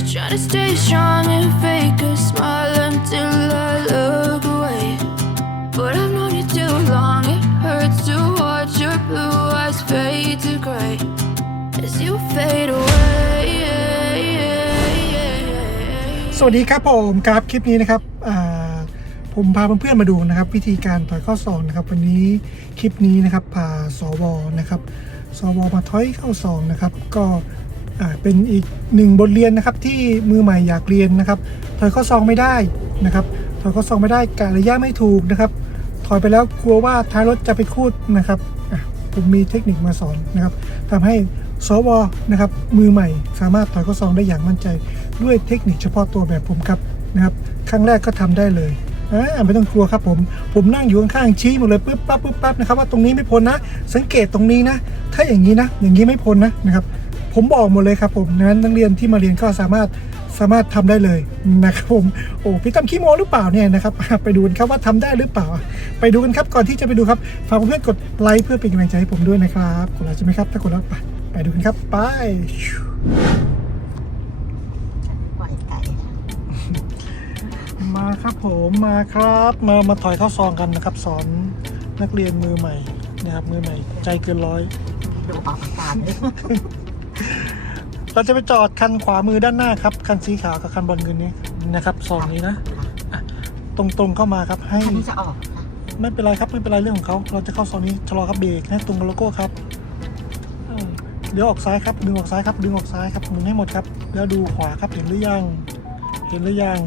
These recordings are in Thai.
to try to stay strong and fake a smile until I look away. But I've known you too long, it hurts to watch your blue eyes fade to gray as you fade away. สวัสดีครับผมครับคลิปนี้นะครับอ่าผมพาเพื่อนๆมาดูนะครับ วิธีการถอยเข้าซองนะครับ วันนี้คลิปนี้นะครับพาสวนะครับสวมาถอยเข้าซองนะครับ ก็อ่า เป็นอีกหนึ่งบทเรียนนะครับที่มือใหม่อยากเรียนนะครับ ถอยข้าซองไม่ได้นะครับ ถอยข้าซองไม่ได้กะระยะไม่ถูกนะครับ ถอยไปแล้วกลัวว่าท้ายรถจะไปคูดนะครับผมมีเทคนิคมาสอนนะครับทำให้สวนะครับมือใหม่สามารถถอยข้าซองได้อย่างมั่นใจ ด้วยเทคนิคเฉพาะตัวแบบผมครับนะครับครั้งแรกก็ทำได้เลยไม่ต้องกลัวครับผม ผมนั่งอยู่ข้างๆชี้หมดเลยปุ๊บปั๊บปุ๊บปั๊บนะครับว่าตรงนี้ไม่พ้นนะ สังเกตตรงนี้นะ ถ้าอย่างนี้นะ อย่างนี้ไม่พ้นนะนะครับ ผมบอกหมดเลยครับผมนั้นนักเรียนที่มาเรียนก็สามารถสามารถทำได้เลยนะครับผมโอ้พี่ตั้มขี้โมหรือเปล่าเนี่ยนะครับ ไปดูกันครับว่าทำได้หรือเปล่า ไปดูกันครับก่อนที่จะไปดูครับฝากเพื่อนกดไลค์เพื่อเป็นกำลังใจให้ผมด้วยนะครับกดไลค์ใช่ไหมครับถ้ากดแล้วไปไปดูกันครับไปปล่อยมาครับผมมาครับมามาถอยเข้าซองกันนะครับ สอนนักเรียนมือใหม่นะครับมือใหม่ใจเกินร้อยดูออกอาการ เลยเราจะไปจอดคันขวามือด้านหน้าครับ คันสีขาวกับคันบอลเงินนี้นะครับซองนี้นะอะตรงๆเข้ามาครับให้ คันนี้จะออกค่ะไม่เป็นไรครับไม่เป็นไรเรื่องของเขาเราจะเข้าซองนี้ชะลอครับเบรกให้ตรงกับโลโก้ครับเออเดี๋ยวออกซ้ายครับ ดึงออกซ้ายครับ ดึงออกซ้ายครับหมุนให้หมดครับ แล้วดูขวาครับเห็นหรือยัง เห็นหรือยัง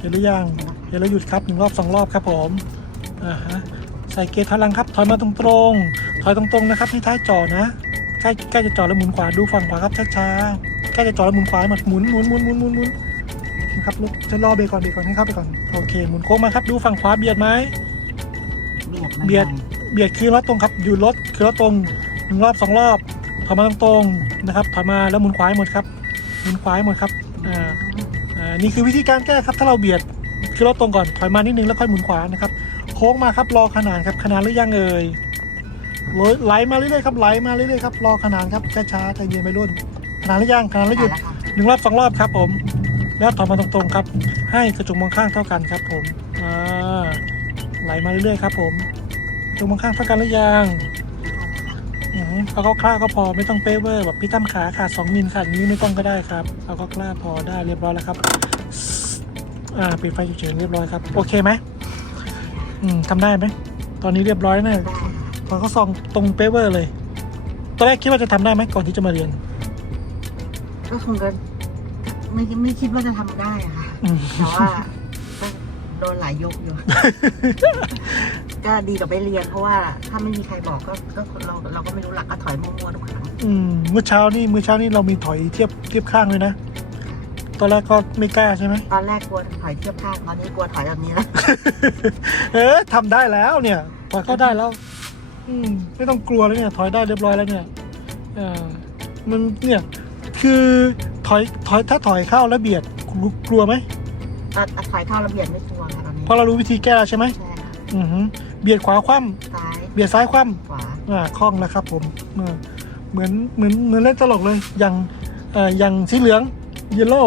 เห็นหรือยังเห็นแล้วหยุดครับหนึ่งรอบสองรอบครับผมอ่าฮะใส่เกียร์ถอยหลังครับถอยมาตรงๆถอยตรงๆนะครับให้ท้ายจอดนะใก ล้ใกล้จะจอดแล้วหมุนขวาดูฝั่งขวาครับช้าๆใกล้จะจอดแล้วหมุนขวาหมดหมุนหมุนหมุนหมุนหมุนหมุนนะครับลุกจะรอเบรกก่อนเบรกก่อนให้เข้าไปก่อนโอเคหมุนโค้งมาครับดูฝั่งขวาเบียดไหมเบียดเบียดคือรถตรงครับอยู่รถคือรถตรงหนึ่งรอบสองรอบถอยมาตรงๆนะครับถอยมาแล้วหมุนขวาหมดครับหมุนขวาหมดครับอ่าอ่านี่คือวิธีการแก้ครับถ้าเราเบียดคือรถตรงก่อนถอยมานิดนึงแล้วค่อยหมุนขวานะครับโค้งมาครับรอขนานครับขนานหรือยังเอ่ย ไหลมาเรื่อยๆครับไหลมาเรื่อยๆครับรอขนานครับช้าๆใจเย็นไปรุ่นขนานหรือยังขนานแล้วหยุดแล้วค่ะหนึ่งรอบสองรอบครับผม แล้วถอยมาตรงๆครับ ให้กระจกมองข้างเท่ากันครับผมอ่าไหลมาเรื่อยๆครับ ผมกระจกมองข้างเท่ากันหรือยังอือหือเอาคร่าวๆก็พอไม่ต้องเป๊ะเวอร์แบบพี่ตั้มขาขาดสองมิลขาดนี้วไม่ต้องก็ได้ครับเอาคร่าวๆพอได้เรียบร้อยแล้วครับอ่าปิดไฟฉุกเฉินเรียบร้อยครับ โอเคไหมอืมทำได้ไหมตอนนี้เรียบร้อยนะได้ พอเขาซองตรงเป๊ะเวอร์เลย ตอนแรกคิดว่าจะทำได้ไหมก่อนที่จะมาเรียน ก็คงจะไม่ไม่คิดว่าจะทำได้อะค่ะอืมแต่ว่าก็โดนหลายยกอยู่ ก็ดีกว่าไปเรียนเพราะว่าถ้าไม่มีใครบอกก็ก็เราเราก็ไม่รู้หลักก็ถอยมั่วๆทุกครั้งอืมเมื่อเช้านี่เมื่อเช้านี่เรามีถอยเทียบเทียบข้างเลยนะตอนแรกก็ไม่กล้าใช่ไหมตอนแรกกลัวถอยเทียบข้างตอนนี้กลัวถอยแบบนี้แล้วเออทำได้แล้วเนี่ยถอยเข้าได้แล้ว อืมไม่ต้องกลัวแล้วเนี่ย ถอยได้เรียบร้อยแล้วเนี่ยเออมันเนี่ย คือถอยถอยถ้าถอยเข้าแล้วเบียดกลัวกลัวไหมตอนถอยเข้าระเบียดไม่กลัวค่ะตอนนี้เพราะเรารู้วิธีแก้แล้วใช่ไหมใช่ค่ะอือหือเบียดขวาคว่ซ้ายำเบียดซ้ายคว่ขวาำอ่าคล่องแล้วครับผมเออเหมือนเหมือนเหมือนเล่นตลกเลย อย่างเอ่ออย่างสีเหลืองเยลโล่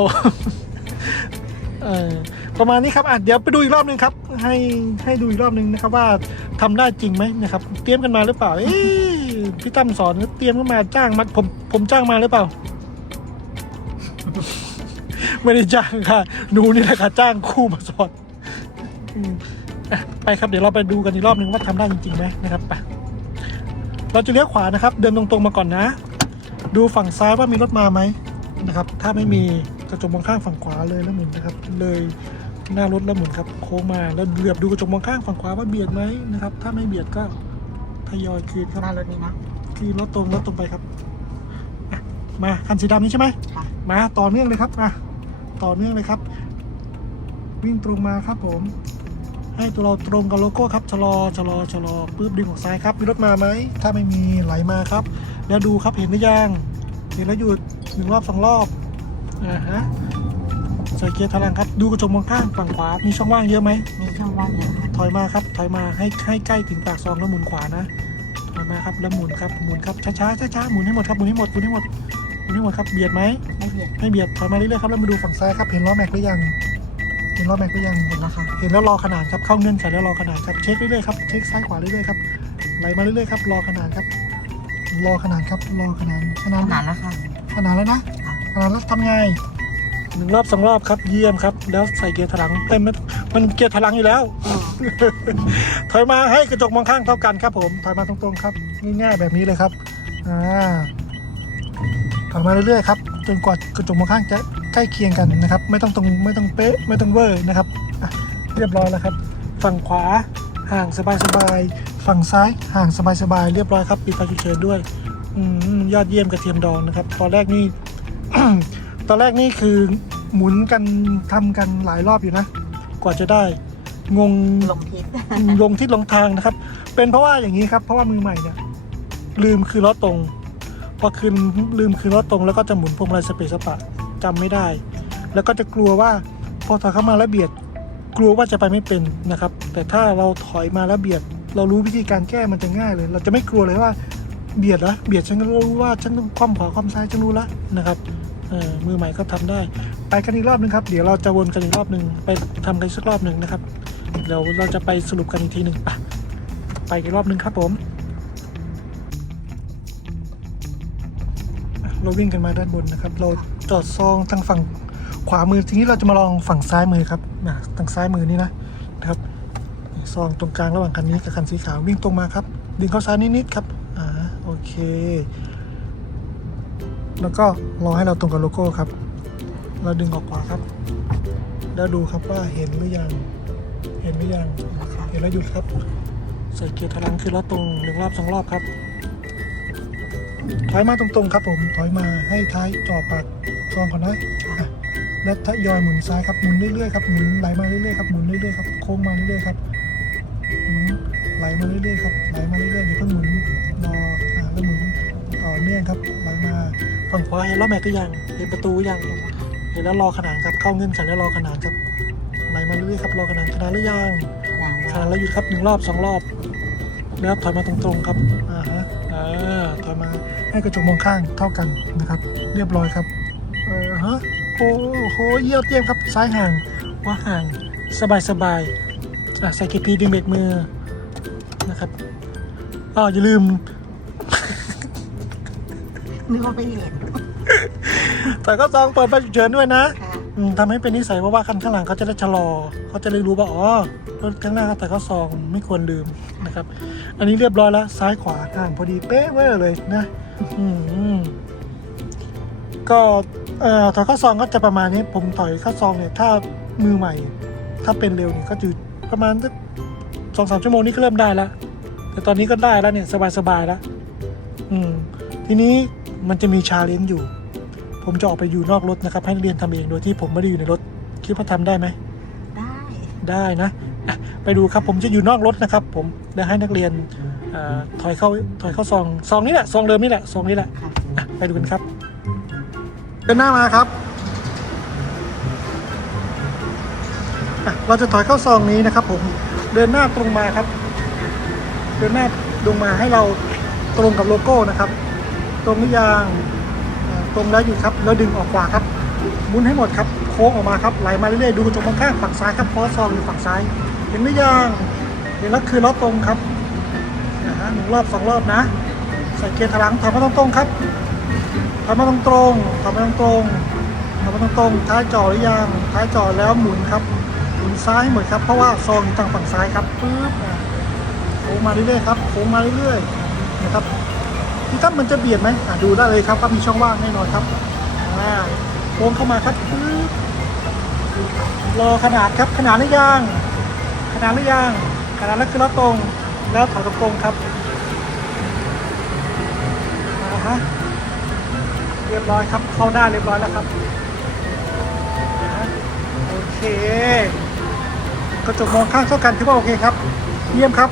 เออประมาณนี้ครับอะเดี๋ยวไปดูอีกรอบหนึ่งครับ ให้ให้ดูอีกรอบหนึ่งนะครับว่า ทำได้จริงไหมนะครับ เตรียมกันมาหรือเปล่าพี่ตั้มสอนเตรียมกันมาจ้างมาผมผมจ้างมาหรือเปล่า ไม่ได้จ้างค่ะหนูนี่แหละค่ะจ้างครู่มาสอนไปครับเดี๋ยวเราไปดูกันอีกรอบหนึ่งว่าทำได้จริงๆไหมนะครับไปเราจะเลี้ยวขวานะครับ เดินตรงๆมาก่อนนะ ดูฝั่งซ้ายว่ามีรถมาไหมนะครับ ถ้าไม่มีกระจกมองข้างฝั่งขวาเลยแล้วหมุนนะครับ เลย หน้ารถแล้วหมุนครับโค้งมาแล้วเหลือบดูกระจกมองข้างฝั่งขวาว่าเบียดไหมนะครับ ถ้าไม่เบียดก็ทยอยคืนครับหน้ารถนี้นะคือรถตรงรถตรงไปครับอะมาคันสีดำนี้ใช่ไหมค่ะมาต่อเนื่องเลยครับมาต่อเนื่องเลยครับ วิ่งตรงมาครับผม ให้ตัวเราตรงกับโลโก้ครับชะลอชะลอชะลอปุ๊บดึงออกซ้ายครับมีรถมาไหมถ้าไม่มีไหลมาครับ แล้วดูครับเห็นหรือยังเห็นแล้วหยุดหนึ่งรอบสองรอบอ่าฮะ ใส่เกียร์ถอยหลังครับ ดูกระจกมองข้างฝั่งขวา มีช่องว่างเยอะไหม มีช่องว่างเยอะค่ะถอยมาครับ ถอยมาให้ให้ใกล้ถึงปากซองแล้วหมุนขวานะ ถอยมาครับ แล้วหมุนครับ หมุนครับ ช้าช้าช้าช้าหมุนให้หมดครับ หมุนให้หมด หมุนให้หมด หมุนให้หมดครับ เบียดไหมไม่เบียด ไม่เบียด ถอยมาเรื่อยๆครับ แล้วมาดูฝั่งซ้ายครับ เห็นล้อแม็กหรือยัง เห็นล้อแม็กหรือยัง เห็นแล้วค่ะ เห็นแล้วรอขนาดครับ เข้าเงื่อนไขแล้วรอขนาดครับ เช็คเรื่อยๆครับ เช็คซ้ายขวาเรื่อยๆครับ ไหลมาเรื่อยๆครับ รอขนาดครับ รอขนาดครับ รอขนาดขนาดขนาดแล้วค่ะขนาดแล้วนะค่ะขนาดแล้วทำไง หนึ่งรอบสองรอบครับเยี่ยมครับ แล้วใส่เกียร์ถอยหลังเต็มไม่มันเกียร์ถอยหลังอยู่แล้ว ถอยมาให้กระจกมองข้างเท่ากันครับ ผมถอยมาตรงๆครับ ง่ายๆแบบนี้เลยครับอ่าถอยมาเรื่อยๆครับจนกว่ากระจกมองข้างจะใกล้เคียงกันนะครับ ไม่ต้องตรงไม่ต้องเป๊ะไม่ต้องเวอร์นะครับอะเรียบร้อยแล้วครับ ฝั่งขวาห่างสบายๆฝั่งซ้ายห่างสบายๆเรียบร้อยครับปิดไฟฉุกเฉินด้วยอืมยอดเยี่ยมกระเทียมดองนะครับ ตอนแรกนี่ ตอนแรกนี่คือหมุนกันทำกันหลายรอบอยู่นะ กว่าจะได้งงลงทิศลงทิศลงทางนะครับ เป็นเพราะว่าอย่างนี้ครับ เพราะว่ามือใหม่เนี่ยลืมคือล้อตรงพอคืนลืมคือล้อตรง แล้วก็จะหมุนพวงมาลัยสเปซสปะจำไม่ได้ แล้วก็จะกลัวว่าพอถอยเข้ามาแล้วเบียด กลัวว่าจะไปไม่เป็นนะครับ แต่ถ้าเราถอยมาแล้วเบียด เรารู้วิธีการแก้มันจะง่ายเลย เราจะไม่กลัวเลยว่าเบียดเหรอเบียดฉันก็รู้ว่าฉันต้องคว่ำขวาคว่ำซ้ายฉันรู้แล้วนะครับ เออมือใหม่ก็ทำได้ ไปกันอีกรอบหนึงครับ เดี๋ยวเราจะวนกันอีกรอบหนึ่งไปทำกันสักรอบหนึ่งนะครับ เดี๋ยวเราจะไปสรุปกันอีกทีหนึ่งไปไปอีกรอบหนึ่งครับผมเราวิ่งกันมาด้านบนนะครับ เราจอดซองทางฝั่งขวามือทีนี้เราจะมาลองฝั่งซ้ายมือครับนะทางซ้ายมือนี่นะนะครับซองตรงกลางระหว่างคันนี้กับคันสีขาววิ่งตรงมาครับดึงเข้าซ้ายนิดๆครับอ่าโอเค แล้วก็รอให้เราตรงกับโลโก้ครับ เราดึงออกขวาครับ แล้วดูครับว่าเห็นหรือยัง เห็นหรือยัง เห็นแล้วหยุดครับ ใส่เกียร์ถอยหลังคือล้อตรงหนึ่งรอบสองรอบครับ ถอยมาตรงๆครับผม ถอยมาให้ท้ายจ่อปากซองก่อนนะอะแล้วทยอยหมุนซ้ายครับ หมุนเรื่อยๆครับ หมุนไหลมาเรื่อยๆครับ หมุนเรื่อยๆครับ โค้งมาเรื่อยๆครับไหลมาเรื่อยๆครับ ไหลมาเรื่อยๆอย่าเพิ่งหมุนรอแล้วหมุนต่อเนื่องครับ ไหลมา ฝั่งขวาเห็นล้อแม็กหรือยังเห็นประตูหรือยังเห็นแล้วรอขนานครับเข้าเงื่อนไขแล้วรอขนานครับไหลมาเรื่อยๆครับรอขนานขนานหรือยังอย่างขานแล้วหยุดครับหนึ่งรอบสองรอบแล้วถอยมาตรงๆครับอ่าฮะอ่าถอยมาให้กระจกมองข้างเท่ากันนะครับ เรียบร้อยครับเออฮะโอ้โหเยี่ยมเยี่ยมครับซ้ายห่างขว่าห่างสบายสบายอะใส่เกียร์พีดึงเบรกมือนะครับอ๋ออย่าลืม นึกว่าไปเรียนแต่ก็ซองเปิดไฟฉุกเฉินด้วยนะค่ะอืมทำให้เป็นนิสัยเพราะว่าคันข้างหลังเขาจะได้ชะลอ เขาจะได้รู้ว่าอ๋อรถข้างหน้าเขาแต่เขาซองไม่ควรลืมนะครับ อันนี้เรียบร้อยแล้วซ้ายขวาห่างพอดีเป๊ะเว้ยเลยนะอืมก็เอ่อถอยเข้าซองก็จะประมาณนี้ผมถอยเข้าซองเนี่ยถ้ามือใหม่ ถ้าเป็นเร็วเนี่ยก็จะประมาณสักสองสามชั่วโมงนี้ก็เริ่มได้แล้วแต่ตอนนี้ก็ได้แล้วเนี่ยสบายๆแล้วอืม ทีนี้ มันจะมีชาเลนจ์อยู่ ผมจะออกไปอยู่นอกรถนะครับ ให้นักเรียนทำเองโดยที่ผมไม่ได้อยู่ในรถ คิดว่าทำได้ไหม ได้ได้นะอะไปดูครับผมจะอยู่นอกรถนะครับ ผมแล้วให้นักเรียนเออถอยเข้าถอยเข้าซองซองนี้แหละซองเดิมนี่แหละซองนี้แหละค่ะอะไปดูกันครับเดินหน้ามาครับอะเราจะถอยเข้าซองนี้นะครับ ผมเดินหน้าตรงมาครับ เดินหน้าตรงมาให้เราตรงกับโลโก้นะครับ ตรงหรือยังตรงแล้วหยุดครับแล้วดึงออกขวาครับหมุนให้หมดครับโค้งออกมาครับไหลมาเรื่อยๆดูกระจกมองข้างฝั่งซ้ายครับเพราะซองอยู่ฝั่งซ้าย เห็นหรือยังเห็นแล้วคือล้อตรงครับนะฮะหนึ่งรอบสองรอบนะใส่เกียร์ถลังถอยมาตรงๆครับถอยมาตรงตรงๆถอยมาตรงตรงๆถอยมาตรงตรงๆท้ายจ่อหรือยังท้ายจ่อแล้วหมุนครับหมุนซ้ายให้หมดครับเพราะว่าซองอยู่ทางฝั่งซ้ายครับปึ๊บโค้งมาเรื่อยๆครับโค้งมาเรื่อยๆนะครับ ที่ตั้มมันจะเบียดไหมอะดูได้เลยครับว่ามีช่องว่างแน่นอนครับอ่าโค้งเข้ามาครับรอขนาดครับขนาดหรือยังขนาดหรือยังขนาดแล้วคือล้อตรงแล้วถอยตรงครับอ่าฮะเรียบร้อยครับเข้าได้เรียบร้อยแล้วครับโอเคกระจกมองข้างเท่ากันถือว่าโอเคครับ เยี่ยมครับ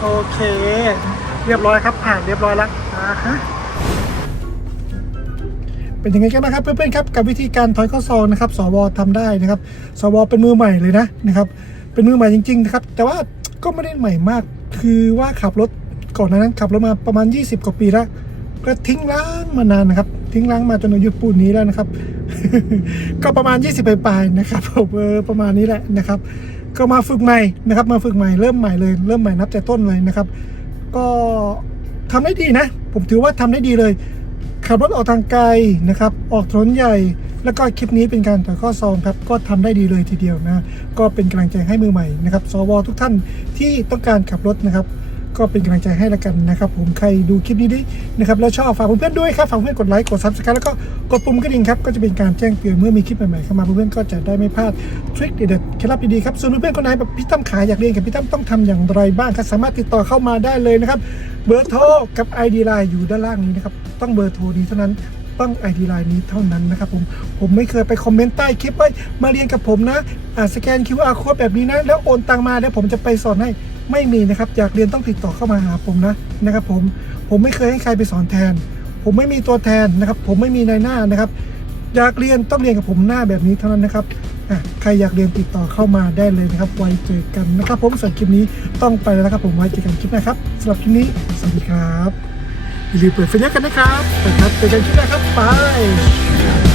โอเค เรียบร้อยครับผ่านเรียบร้อยแล้วอ่าฮะเป็นยังไงกันบ้างครับเพื่อนๆครับกับวิธีการถอยข้าซองนะครับ สวทำได้นะครับ สวเป็นมือใหม่เลยนะนะครับ เป็นมือใหม่จริง ๆ นะครับ แต่ว่าก็ไม่ได้ใหม่มาก คือว่าขับรถก่อนนั้นขับรถมาประมาณ 20 กว่าปีแล้วก็ทิ้งร้างมานานนะครับ ทิ้งล้างมาจนอายุปูนนี้แล้วนะครับ ก็ประมาณ 20ปลายๆนะครับผมเออประมาณนี้แหละนะครับ ก็มาฝึกใหม่นะครับ มาฝึกใหม่เริ่มใหม่เลย เริ่มใหม่นับแต่ต้นเลยนะครับ ก็ทำได้ดีนะ ผมถือว่าทำได้ดีเลยขับรถออกทางไกลนะครับ ออกถนนใหญ่ แล้วก็คลิปนี้เป็นการต่อยข้อซองครับ ก็ทำได้ดีเลยทีเดียวนะ ก็เป็นกำลังใจให้มือใหม่นะครับ สวทุกท่านที่ต้องการขับรถนะครับ ก็เป็นกำลังใจให้ละกันนะครับ ผมใครดูคลิปนี้ดินะครับแล้วชอบฝากเพื่อนๆด้วยครับฝากเพื่อนกดไลค์กดซับสไครต์แล้วก็กดปุ่มกระดิ่งครับก็จะเป็นการแจ้งเตือนเมื่อมีคลิปใหม่ๆเข้ามาเพื่อนๆก็จะได้ไม่พลาดทริคเด็ดๆเคล็ดลับดีๆครับส่วนเพื่อนๆคนไหนแบบพี่ตั้มขายอยากเรียนกับพี่ตั้มต้องทำอย่างไรบ้างครับสามารถติดต่อเข้ามาได้เลยนะครับเบอร์โทรกับ ID Line อยู่ด้านล่างนี้นะครับต้องเบอร์โทรดีเท่านั้น ต้อง ID Line นี้เท่านั้นนะครับผมผมไม่เคยไปคอมเมนต์ใต้คลิปว่ามาเรียนกับผมนะอ่าสแกน QR code แบบนี้นะ แล้วโอนตังมาแล้วผมจะไปสอนให้ไม่มีนะครับอยากเรียนต้องติดต่อเข้ามาหาผมนะนะครับผมผมไม่เคยให้ใครไปสอนแทน ผมไม่มีตัวแทนนะครับ ผมไม่มีนายหน้านะครับ อยากเรียนต้องเรียนกับผมหน้าแบบนี้เท่านั้นนะครับใครอยากเรียนติดต่อเข้ามาได้เลยนะครับ ไว้เจอกันนะครับผมส่วนคลิปนี้ต้องไปแล้วนะครับผมไว้เจอกันคลิปหนะครับสำหรับคลิปนี้สวัสดีครับ อย่าลืมเปิดไฟเลี้ยวกันนะครับไปครับเจอกันคลิปหน้าครับไป